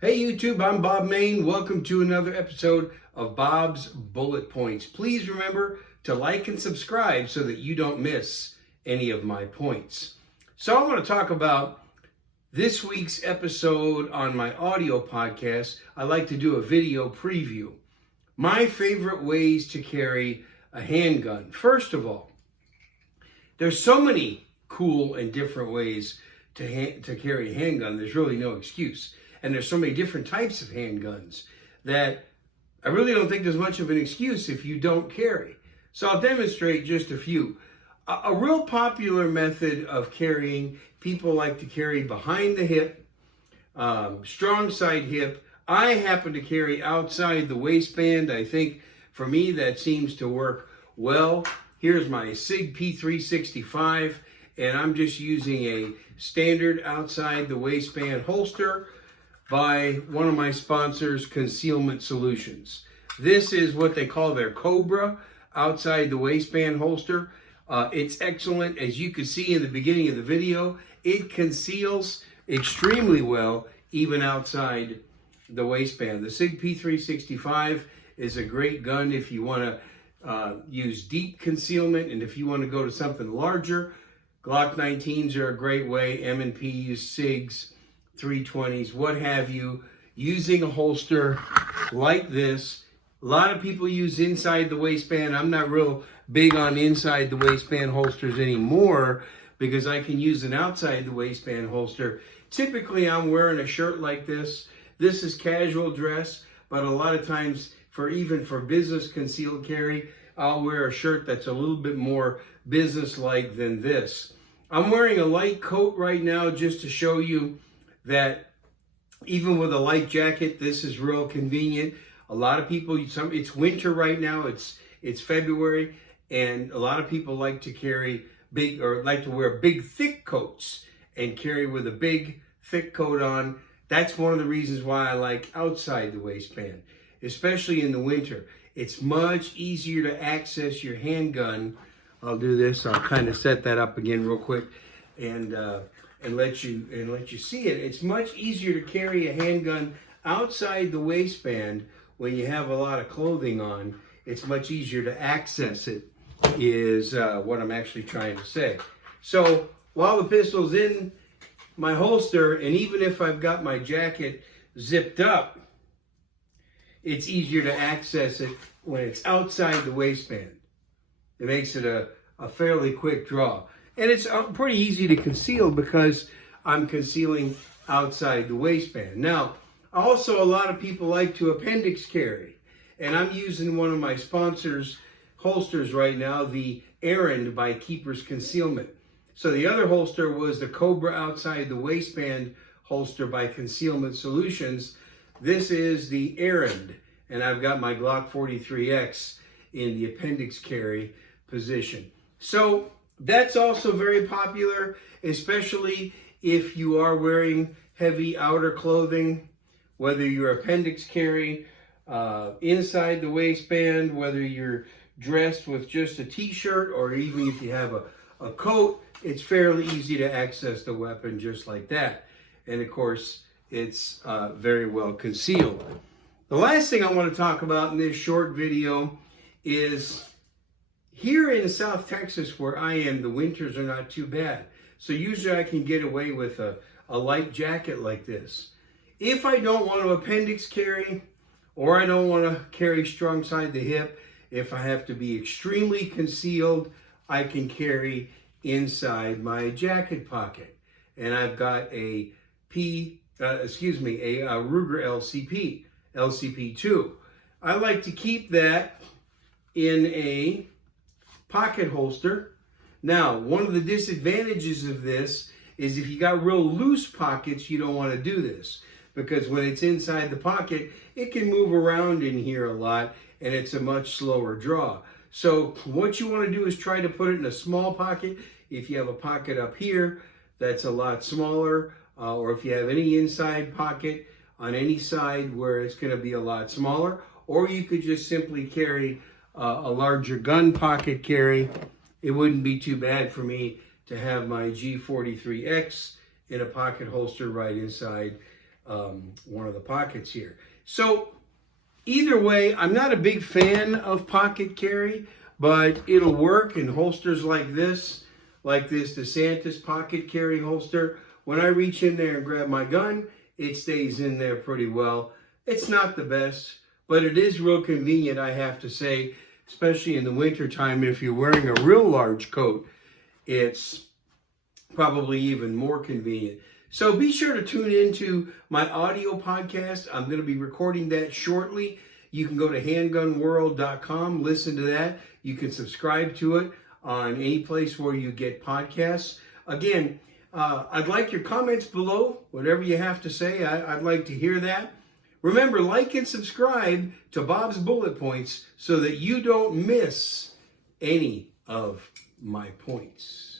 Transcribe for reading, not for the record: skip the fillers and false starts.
Hey YouTube, I'm Bob Main. Welcome to another episode of Bob's Bullet Points. Please remember to like and subscribe so that you don't miss any of my points. So I want to talk about this week's episode on my audio podcast. I like to do a video preview. My favorite ways to carry a handgun. First of all, there's so many cool and different ways to carry a handgun. There's really no excuse. And there's so many different types of handguns that I really don't think there's much of an excuse if you don't carry. So I'll demonstrate just a few. A real popular method of carrying, people like to carry behind the hip, strong side hip. I happen to carry outside the waistband. I think for me that seems to work well. Here's my SIG P365, and I'm just using a standard outside the waistband holster by one of my sponsors, Concealment Solutions. This is what they call their Cobra outside the waistband holster. It's excellent. As you can see in the beginning of the video, it conceals extremely well even outside the waistband. The SIG P365 is a great gun if you want to use deep concealment, and if you want to go to something larger, Glock 19s are a great way, M&Ps, SIGs, 320s, what have you, using a holster like this. A lot of people use inside the waistband. I'm not real big on inside the waistband holsters anymore because I can use an outside the waistband holster. Typically, I'm wearing a shirt like this. This is casual dress, but a lot of times, even for business concealed carry, I'll wear a shirt that's a little bit more business-like than this. I'm wearing a light coat right now just to show you that even with a light jacket, this is real convenient. A lot of people, it's winter right now, it's February, and a lot of people like to carry like to wear big thick coats and carry with a big thick coat on. That's one of the reasons why I like outside the waistband, especially in the winter. It's much easier to access your handgun. I'll do this, I'll kind of set that up again real quick and let you see it. It's much easier to carry a handgun outside the waistband when you have a lot of clothing on. It's much easier to access it, is what I'm actually trying to say. So while the pistol's in my holster, and even if I've got my jacket zipped up, it's easier to access it when it's outside the waistband. It makes it a fairly quick draw. And it's pretty easy to conceal because I'm concealing outside the waistband. Now, also a lot of people like to appendix carry. And I'm using one of my sponsors' holsters right now, the Errand by Keeper's Concealment. So the other holster was the Cobra outside the waistband holster by Concealment Solutions. This is the Errand. And I've got my Glock 43X in the appendix carry position. So that's also very popular, especially if you are wearing heavy outer clothing, whether you're appendix carry, inside the waistband, whether you're dressed with just a t-shirt, or even if you have a coat, it's fairly easy to access the weapon just like that. And of course, it's very well concealed. The last thing I want to talk about in this short video is here in South Texas, where I am, the winters are not too bad. So usually I can get away with a light jacket like this. If I don't want to appendix carry, or I don't want to carry strong side the hip, if I have to be extremely concealed, I can carry inside my jacket pocket. And I've got a Ruger LCP2. I like to keep that in a pocket holster. Now, one of the disadvantages of this is if you got real loose pockets, you don't want to do this, because when it's inside the pocket, it can move around in here a lot and it's a much slower draw. So what you want to do is try to put it in a small pocket. If you have a pocket up here, that's a lot smaller, or if you have any inside pocket on any side where it's going to be a lot smaller, or you could just simply carry a larger gun pocket carry. It wouldn't be too bad for me to have my G43X in a pocket holster right inside one of the pockets here. So either way, I'm not a big fan of pocket carry, but it'll work in holsters like this DeSantis pocket carry holster. When I reach in there and grab my gun, it stays in there pretty well. It's not the best, but it is real convenient, I have to say, especially in the winter time. If you're wearing a real large coat, it's probably even more convenient. So be sure to tune into my audio podcast. I'm going to be recording that shortly. You can go to handgunworld.com, listen to that. You can subscribe to it on any place where you get podcasts. Again, I'd like your comments below, whatever you have to say. I'd like to hear that. Remember, like and subscribe to Bob's Bullet Points so that you don't miss any of my points.